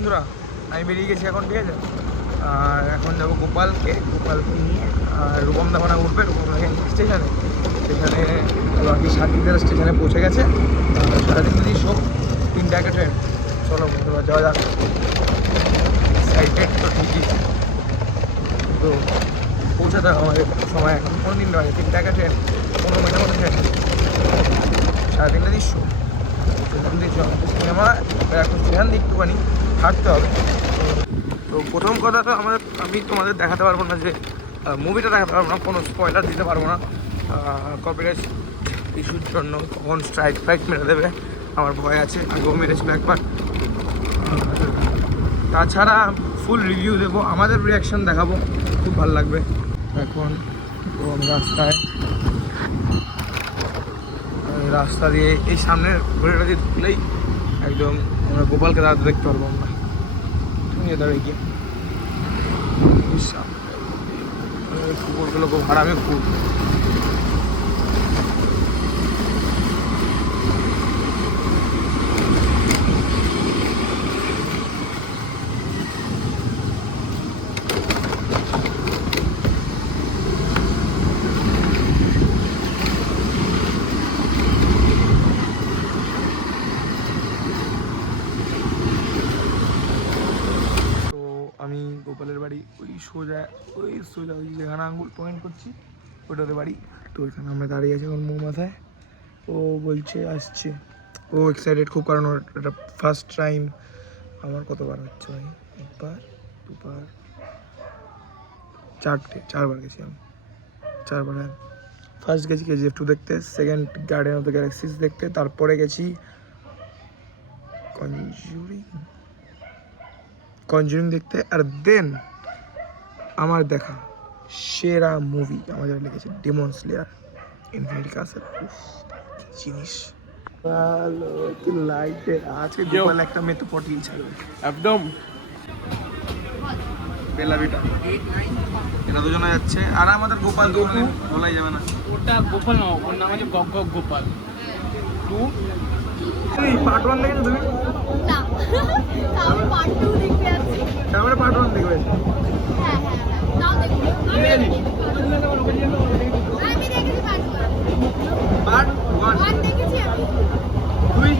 বন্ধুরা আমি বেরিয়ে গেছি এখন, ঠিক আছে। আর এখন যাবো গোপালকে নিয়ে। আর রূপম দামানা উঠবে, রূপম স্টেশনে সাতদিনের স্টেশনে পৌঁছে গেছে। সারাদিন যদি সব 3টা একটা ট্রেন। চলো বন্ধুরা যাওয়া যাক। এক্সাইটেড তো ঠিকই, তো পৌঁছাতে হবে আমাদের সময় এখন। কোনো দিন নয়, 3টা একটা ট্রেন, 15 মিনিটের মধ্যে ট্রেন। সারাদিনটা দৃশ্য সিনেমা এখন সেখান দিয়ে একটুখানি হাঁটতে হবে। তো প্রথম কথা তো আমি তোমাদের দেখাতে পারবো না, যে মুভিটা দেখাতে পারবো না, কোনো স্পয়লার দিতে পারবো না কপিরাইট ইস্যুর জন্য। কখন স্ট্রাইক মেরে দেবে আমার ভয় আছে, আগেও মেরেছিল একবার। তাছাড়া ফুল রিভিউ দেবো, আমাদের রিয়াকশান দেখাবো, খুব ভালো লাগবে। এখন রাস্তা দিয়ে এই সামনের ঘুরেটা দিয়ে ঢুকলেই একদম আমরা গোপালকে দাঁড়াতে দেখতে পারবো আমরা। তুমি দাঁড়িয়ে গিয়ে কুকুরগুলো খুব হারামে কুকুর। আমি গোপালের বাড়ি ওই সোজা ওই যেখানে আঙুল পয়েন্ট করছি ওটাতে বাড়ি। তো ওইখানে আমরা দাঁড়িয়ে আছি এখন, মুখ মাথায়। ও বলছে আসছে, ও এক্সাইটেড খুব, কারণ ওর এটা ফার্স্ট টাইম। আমার কতবার হচ্ছে ভাই, 1বার 2বার 4বার গেছি আমি, 4বার। হ্যাঁ, ফার্স্ট গেছি KGF 2 দেখতে, second guardian of the galaxies দেখতে, তারপরে গেছি কনজুরিং দেখতে। আর দেন আমার দেখা সেরা মুভি আমার যেটা লেগেছে ডেমন স্লেয়ার ইনফিনিটি কাসল। জিনিস ভালো লাইটে আছে। গোপাল একটা মেয়ে তো পটিয়ে ছাড়বে একদম। বেলাবিটা এরা দুজনে যাচ্ছে, আর আমাদের গোপাল তো বলাই যাবে না। ওটা গোপাল না, ওর নাম আছে গগ গোপাল। পার্ট 1 দেখেছো তুমি? না, আমি পার্ট 2 দেখতে যাচ্ছি। তারপরে পার্ট 1 দেখবে? হ্যাঁ, নাও দেখো। আমি দেখেছি পার্ট 1 দেখেছি আমি। তুই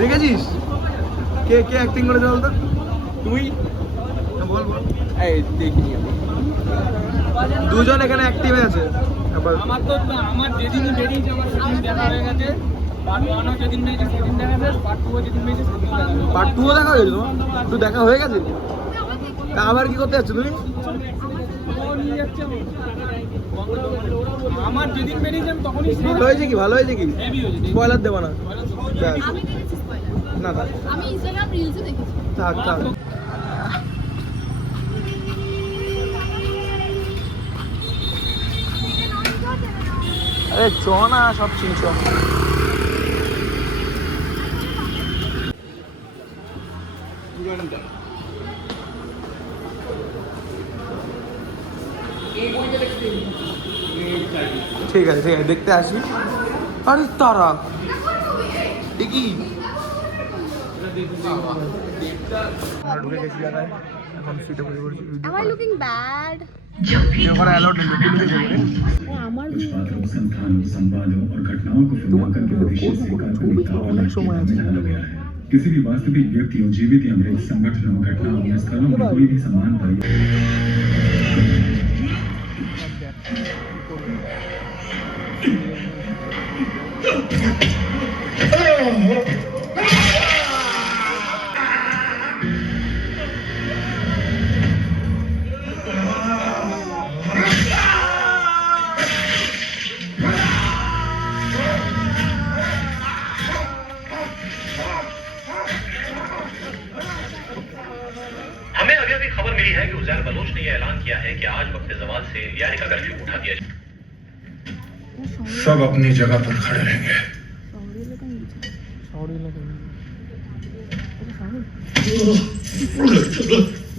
দেখেছিস? কে অ্যাক্টিং করেছে বলতো? তুই বল। এই দেখিনি আমি। দুজন এখানে অ্যাক্টিভ আছে। আমার যেদিনই বেরিয়েছে আমার সেদিন দেখা হয়ে গেছে। পার্ট 1ও যেদিন বেরিয়েছে সেদিন দেখা গেছে, পার্ট 2ও যেদিন বেরিয়েছে সেদিন দেখা গেছে। পার্ট 2ও দেখা হয়েছে তোমার? একটু দেখা হয়ে গেছে? তা আবার কি করতে যাচ্ছ তুমি? আমার যেদিন বেরিয়েছে আমি তখনই ভালো হয়েছে কি? স্পয়লার দেবো না। আমি দেখেছি স্পয়লার। না থাক আমি ইনস্টাগ্রাম রিলসে দেখেছি। থাক। আরে চ না, সব চিনছ। ঠিক আছে দেখতে আসি। আরে তারা দেখি ঢুকে গেছি জায়গায়, এখন সিটে বসে পড়ছি। Am I looking bad? ওখানে অ্যালাউড নেই, লুকিয়ে করবে। আমার अनुसंधान संवादों और घटनाओं को फिल्मांकन के उद्देश्य से काल्पनिक था और ढाला गया है। किसी भी वास्तविक व्यक्ति और जीवित या मृत संगठनों घटनाओं या स्थलों में कोई भी समान हमें अभी अभी खबर मिली है कि उज़ैर बलोच ने यह ऐलान किया है कि आज वक्त ज़वाल से यानी का कर्फ्यू उठा दिया जाए। सब अपनी जगह पर खड़े रहेंगे।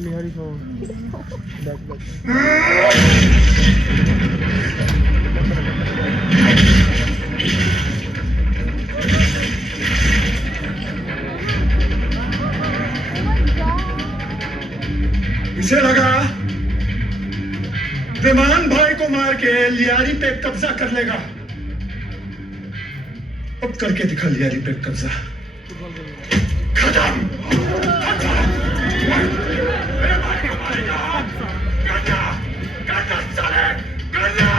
বিহারি শহর দেখ उसे लगा विमान भाई को मार के लियारी पे कब्जा कर लेगा। अब करके दिखा लियारी पे कब्जा। खत्म। मेरे भाई को मारेगा। गन्ना, गन्ना साले, गन्ना।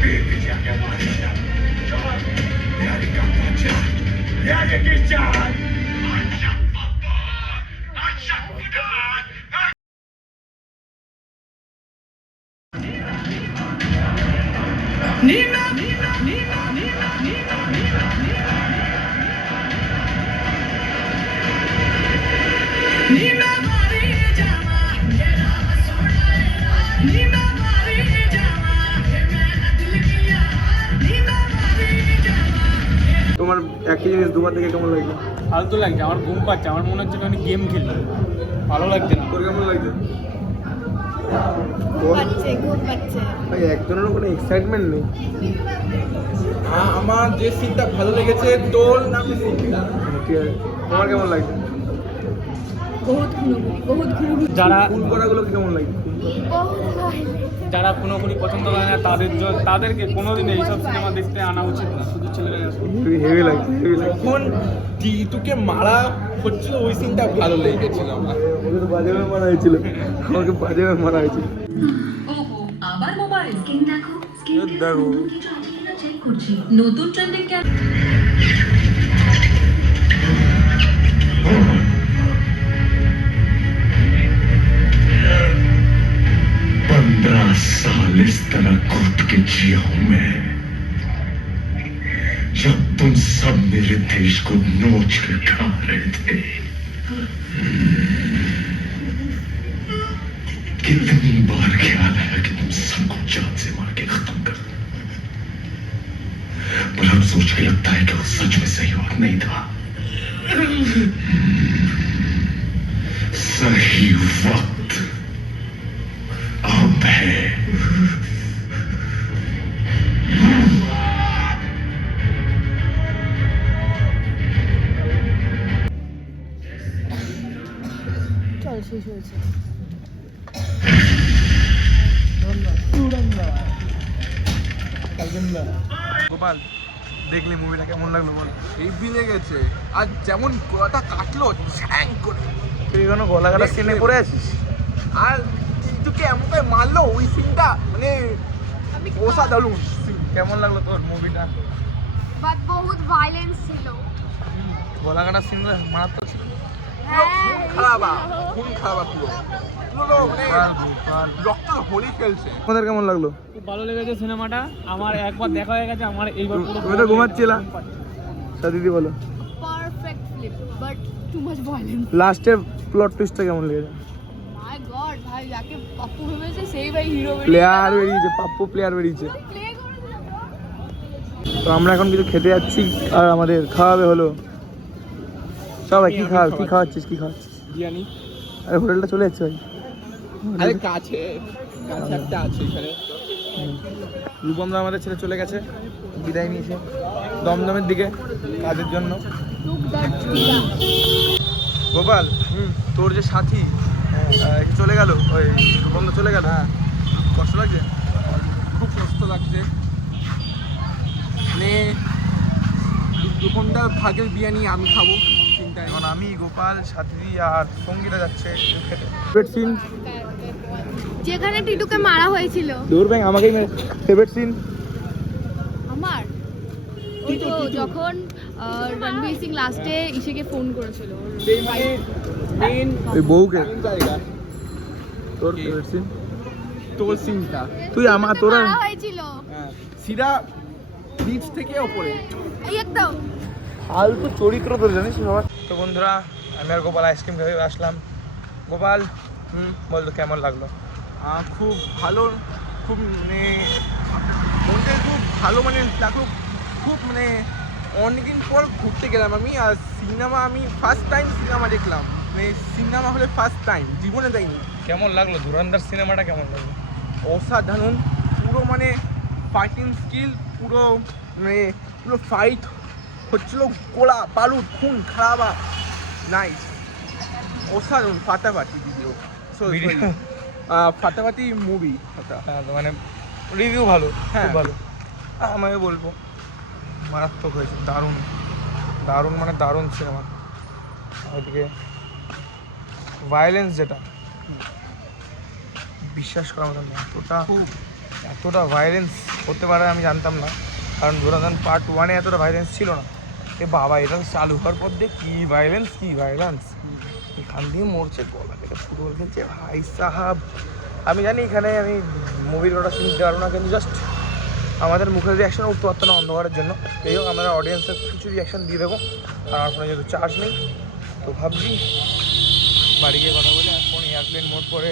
पीछे आके मारेगा। लियारी का बच्चा, लियारी की जान। अच्छा पापा, अच्छा खुदा। তোমার একই জিনিস দুবার দেখে কেমন লাগলো? ফালতু লাগছে, আমার ঘুম পাচ্ছে, আমার মনে হচ্ছে আমি গেম খেলি, ভালো লাগছে না। তোর কেমন লাগছে? পাচ্ছে খুব পাচ্ছে। ভাই একজনেরও কোনো এক্সাইটমেন্ট নেই। আমার যে সিনটা ভালো লেগেছে তোর নামে ঠিক আছে, তোমার কেমন লাগছে? বহুত খুনুখুনি যারা ফুল করাগুলো কেমন লাগছে? বহুত ভালো। যারা খুনোখুনি পছন্দ করে না তাদেরকে কোনোদিন এইসব সিনেমা দেখতে আনা উচিত না, শুধু ছেলেরা হেভি লাগছে, হেভি লাগছে। যখন টিটুকে মারা হচ্ছিল ওই সিনটা ভালো লেগেছিল আমার। ওকে তো বাজেভাবে মারা হয়েছিল, আমাকে বাজেভাবে মারা হয়েছিল। ওহো, আবার মোবাইল স্ক্রিন দেখো, স্ক্রিন দেখো। নতুন কিছু আছে কিনা চেক করছি। নতুন ট্রেন্ডিং কেন? साल इस तरह कूद के जिया हूं मैं, जब तुम सब मेरे देश को नोच कर खा रहे थे। कितनी बार ख्याल आया कि तुम सबको जान से मार के खत्म कर दो, पर अब सोच के लगता है कि वो सच में सही और नहीं था। सही वक्त अब है। চল শেষ হয়েছে। গোপাল, দেখলি মুভিটা কেমন লাগলো বল? হেভি লেগেছে, আর যেমন গলাটা কাটলো ছ্যাং করে, তুই এখনো গলা কাটা সিনে পড়ে আছিস? আর টিটুকে এমন করে মারলো ওই সিনটা মানে আমি অসাধারণ। কেমন লাগলো তোর মুভিটা? বাট বহুত ভায়োলেন্স ছিল। গলা কাটা সিন মারাত্মক ছিল। হ্যাঁ খুন খারাপ পুরো পুরো মানে রক্ত হোলি খেলছে। তোমাদের কেমন লাগলো? খুব ভালো লেগেছে সিনেমাটা, আমার একবার দেখা হয়ে গেছে, আমার এইবার পুরো তুমি তো ঘুমাচ্ছিলা। দিদি বলো, perfect film but too much violence. লাস্টের প্লট টুইস্টটা কেমন লেগেছে? মাই গড ভাই, যাকে পাপ্পু ভেবেছে সেই ভাই হিরো প্লেয়ার বেরিয়েছে, পাপ্পু প্লেয়ার বেরিয়েছে। প্লে করেছে। তো আমরা এখন কিছু খেতে যাচ্ছি আর আমাদের খাওয়াবে হলো। সবাই কি খাওয়াচ্ছিস? বিরিয়ানি। আরে হোটেলটা চলে যাচ্ছে ভাই। আরে কাছে একটা আছে এখানে। রূপমদা আমাদের ছেলে চলে গেছে, বিদায় নিয়েছে দমদমের দিকে কাজের জন্য। Look that tree. গোপাল, তোর যে সাথী চলে গেল, ওই রূপমদা চলে গেল, কষ্ট লাগছে? খুব কষ্ট লাগছে, মানে দোকানদার ভাগের বিরিয়ানি আমি খাবো চিন্তা। এখন আমি, গোপাল, সাথী আর সঙ্গীরা যাচ্ছে খেতে। Favourite scene? যেখানে টিটুকে মারা হয়েছিল। দূর ব্যাং আমাকেই ফেভারিট সিন আমার ওই তো যখন রণবীর সিং লাস্টে ইসেকে ফোন করেছিল মেন ওই বউকে। জায়গা তোর ফেভারিট সিন? তোর সিনটা তুই আমার তোরা মারা হয়েছিল সিধা নিচ থেকে ওপরে এই একদম ফালতু চরিত্র তোর জানিস সবার। তো বন্ধুরা, আমি আর গোপাল আইসক্রিম খেয়ে আসলাম। গোপাল, বলতো কেমন লাগলো? খুব ভালো, খুব মানে মনটা খুব ভালো মানে লাগলো, খুব মানে অনেকদিন পর ঘুরতে গেলাম আমি। আর সিনেমা আমি ফার্স্ট টাইম সিনেমা দেখলাম, মানে সিনেমা হলে ফার্স্ট টাইম, জীবনে যাইনি। কেমন লাগলো ধুরন্ধর সিনেমাটা? কেমন লাগলো? অসাধারণ, পুরো মানে ফাইটিং স্কিল, পুরো মানে পুরো ফাইট হচ্ছিল, গোলা বারুদ খুন খারাপ, নাইস, অসাধারণ, ফাটাফাটি ভিডিও। ফাটাফাটি মুভি ওটা। হ্যাঁ তো মানে রিভিউ ভালো, হ্যাঁ। খুব ভালো। আমাকে বলবো মারাত্মক হয়েছে, দারুণ দারুণ মানে দারুণ সিনেমা। ওইদিকে ভায়োলেন্স যেটা বিশ্বাস করার মতো না, এতটা ভায়োলেন্স হতে পারে আমি জানতাম না, কারণ ধুরন্ধর পার্ট 1-এ এতটা ভায়োলেন্স ছিল না। এ বাবা, এটা চালু হওয়ার পর দিয়ে কী ভায়োলেন্স এখান দিয়ে মরছে, গলা থেকে ফুটবল খেলছে, ভাই সাহাব। আমি জানি এখানে আমি মুভির ওটা শুনতে পারবো না, কিন্তু জাস্ট আমাদের মুখের রিয়াকশন উঠতে পারতো না অন্ধকারের জন্য। এই হোক, আমরা অডিয়েন্সের কিছু রিয়াকশন দিয়ে দেবো, আর আমার ফোনে যেহেতু চার্জ নেই, তো ভাবছি বাড়ি গিয়ে কথা বলে। আর ফোন এয়ারপ্লেন মোড করে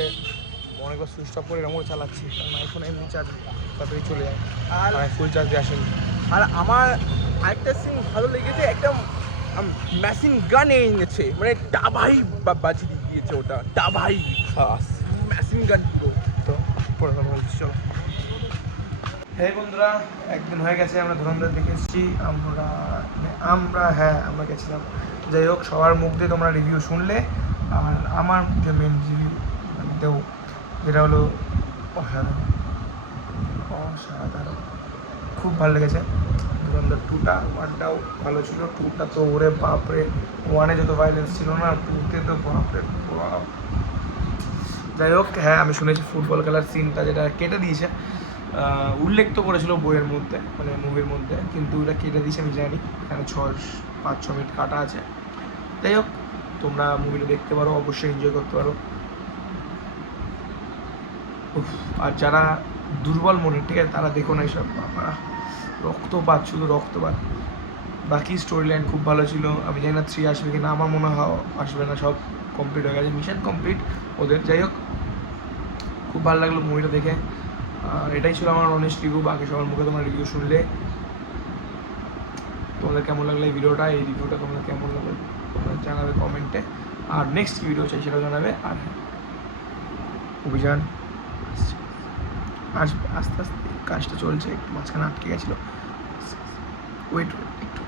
অনেকবার সুইচ অফ করে এরকম করে চালাচ্ছি, কারণ আইফোনে এমনি চার্জ তাড়াতাড়ি চলে যায়, আর ফুল চার্জ দিয়ে আসেনি। আর আমার আরেকটা সিন ভালো লেগেছে, একটা মেশিন গান এনেছে, মানে ডাবাই বাজিয়ে দিয়েছে, ওটা ডাবাই মেশিন গান। তো পরে কথা বলছি, চলো। হ্যাঁ বন্ধুরা, একদিন হয়ে গেছে আমরা ধুরন্ধর দেখে এসেছি। আমরা গেছিলাম। যাই হোক, সবার মুখ দিয়ে তোমরা রিভিউ শুনলে, আর আমার যে মেন রিভিউ দেবো যেটা হলো অসাধারণ, খুব ভালো লেগেছে। ধুরন্ধর 2টা, 1টাও ভালো ছিল। 2টা তো ওরে বাপরে, 1-এ যত ভায়োলেন্স ছিল না, 2তে তো বাপরে বাপ। যাই হোক, হ্যাঁ আমি শুনেছি ফুটবল খেলার সিনটা যেটা কেটে দিয়েছে, উল্লেখ তো করেছিল বইয়ের মধ্যে, মানে মুভির মধ্যে, কিন্তু এটা কেটে দিয়েছে আমি জানি। এখানে 5-6 মিনিট কাটা আছে। যাই হোক, তোমরা মুভিটা দেখতে পারো, অবশ্যই এনজয় করতে পারো। আর যারা দুর্বল মনে, ঠিক আছে, তারা দেখো না এইসব, বাবা রক্তপাত, শুধু রক্তপাত। বাকি স্টোরি লাইন খুব ভালো ছিল। আমি জানি না 3 আসবে কিনা, আমার মনে হয় আসবে না, সব কমপ্লিট হয়ে গেছে, মিশন কমপ্লিট ওদের। যাই হোক, খুব ভালো লাগলো মুভিটা দেখে। এটাই ছিল আমার অনেস্ট রিভিউ। বাকি সবার মুখে তোমার রিভিউ শুনলে তোমাদের কেমন লাগলো এই ভিডিওটা, এই রিভিউটা তোমাদের কেমন লাগলো তোমরা জানাবে কমেন্টে। আর নেক্সট ভিডিও চাই সেটাও জানাবে। আর অভিযান আসবে আস্তে আস্তে, কাজটা চলছে, একটু মাঝখানে আটকে গেছিলো, ওয়েট একটু।